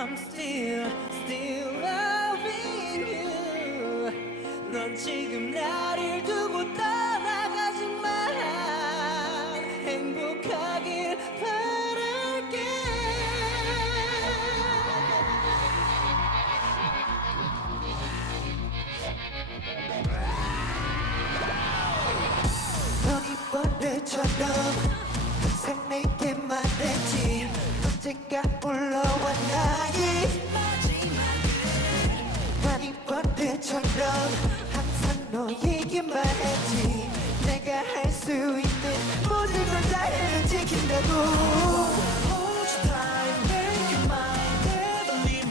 I'm still, still loving you. 넌 지금 나를 두고 떠나가지 마. 행복하길 바랄게. 넌 이번에처럼 항상 내게 말했지. 언젠가 할 수 있는 모든 걸 다 해를 지킨다고 make you mine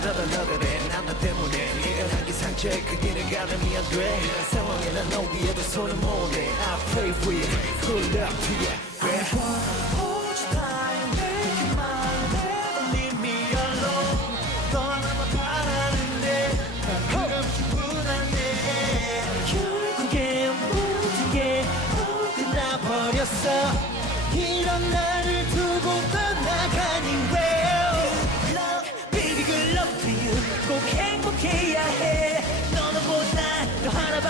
너를 너를 나나 때문에 네가 남긴 상처에 그 길을 가름이 안돼 이런 상황에 난너 위에도 손을 못해 I pray for you, good luck to you yeah. 끝나버렸어 이런 나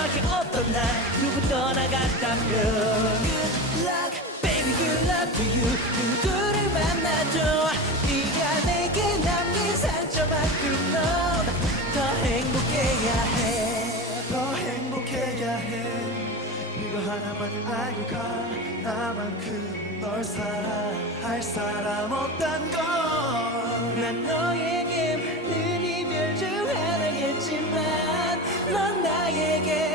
밖에 없던 날 두고 떠나갔다면 Good luck, baby good luck to you. 누구를 만나도 네가 내게 남긴 상처만큼 넌더 행복해야 해더 행복해야 해. 이거 하나만을 알고 가. 나만큼 널 사랑할 사람 없단 걸난 너에게 많은 이별 중 하나겠지만 넌 나에게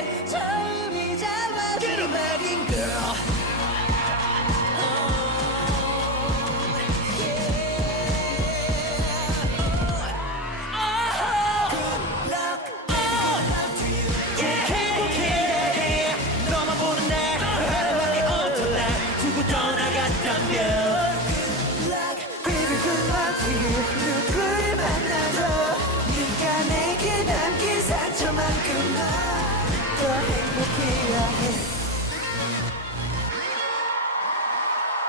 here.